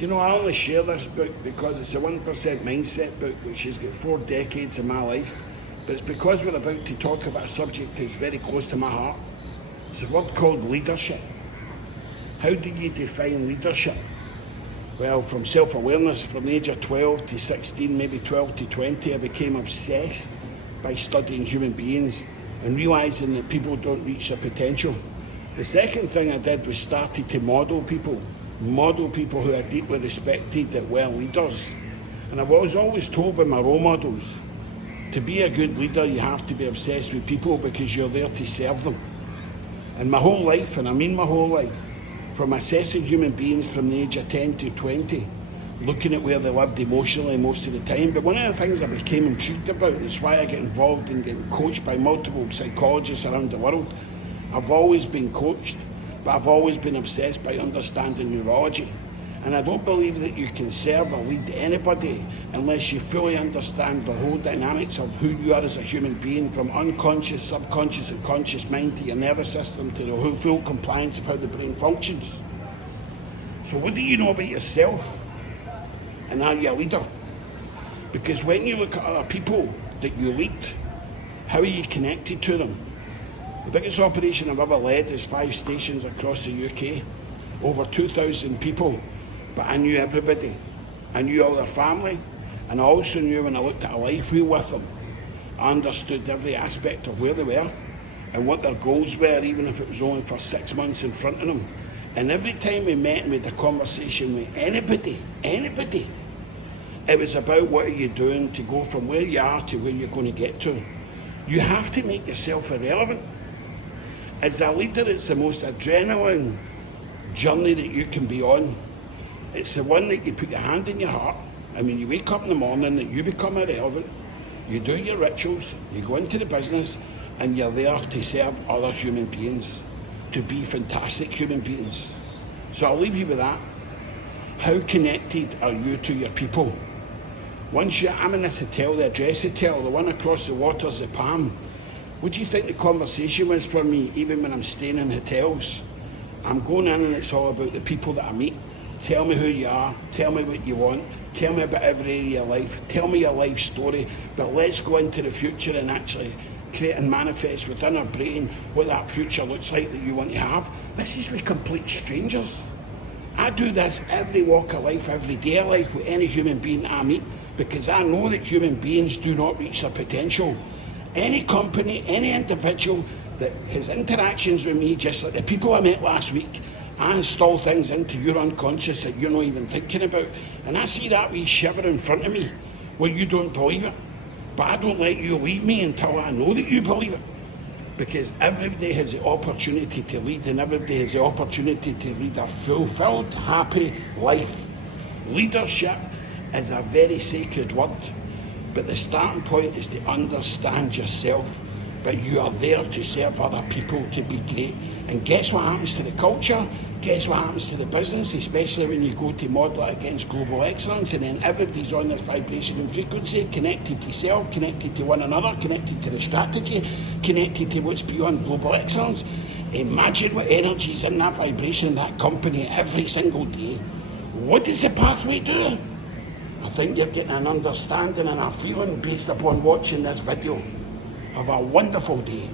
You know, I only share this book because it's a 1% mindset book, which has got 4 decades of my life. But it's because we're about to talk about a subject that's very close to my heart. It's a word called leadership. How do you define leadership? Well, from self-awareness, from the age of 12 to 16, maybe 12 to 20, I became obsessed by studying human beings and realising that people don't reach their potential. The second thing I did was started to model people who I deeply respected that were leaders. And I was always told by my role models, to be a good leader you have to be obsessed with people because you're there to serve them. And my whole life, and I mean my whole life, from assessing human beings from the age of 10 to 20, looking at where they lived emotionally most of the time. But one of the things I became intrigued about, is why I get involved in getting coached by multiple psychologists around the world. I've always been coached, but I've always been obsessed by understanding neurology. And I don't believe that you can serve or lead anybody unless you fully understand the whole dynamics of who you are as a human being, from unconscious, subconscious and conscious mind to your nervous system to the whole full compliance of how the brain functions. So what do you know about yourself? And are you a leader? Because when you look at other people that you lead, how are you connected to them? The biggest operation I've ever led is 5 stations across the UK, over 2,000 people. But I knew everybody. I knew all their family, and I also knew when I looked at a life wheel with them, I understood every aspect of where they were and what their goals were, even if it was only for 6 months in front of them. And every time we met and we had a conversation with anybody, it was about what are you doing to go from where you are to where you're going to get to. You have to make yourself irrelevant. As a leader, it's the most adrenaline journey that you can be on. It's the one that you put your hand in your heart, and when you wake up in the morning that you become irrelevant, you do your rituals, you go into the business, and you're there to serve other human beings, to be fantastic human beings. So I'll leave you with that. How connected are you to your people? I'm in this hotel, the Address Hotel, the one across the water's the Palm. What do you think the conversation was for me, even when I'm staying in hotels? I'm going in and it's all about the people that I meet. Tell me who you are, tell me what you want, tell me about every area of life, tell me your life story, but let's go into the future and actually create and manifest within our brain what that future looks like that you want to have. This is with complete strangers. I do this every walk of life, every day of life with any human being I meet, because I know that human beings do not reach their potential. Any company, any individual that has interactions with me, just like the people I met last week, I install things into your unconscious that you're not even thinking about. And I see that wee shiver in front of me where you don't believe it. But I don't let you leave me until I know that you believe it. Because everybody has the opportunity to lead, and everybody has the opportunity to lead a fulfilled, happy life. Leadership is a very sacred word. But the starting point is to understand yourself. But you are there to serve other people to be great. And guess what happens to the culture? Guess what happens to the business, especially when you go to model it against global excellence, and then everybody's on this vibration and frequency, connected to self, connected to one another, connected to the strategy, connected to what's beyond global excellence. Imagine what energy's in that vibration in that company every single day. What does the pathway do? I think you're getting an understanding and a feeling based upon watching this video. Have a wonderful day.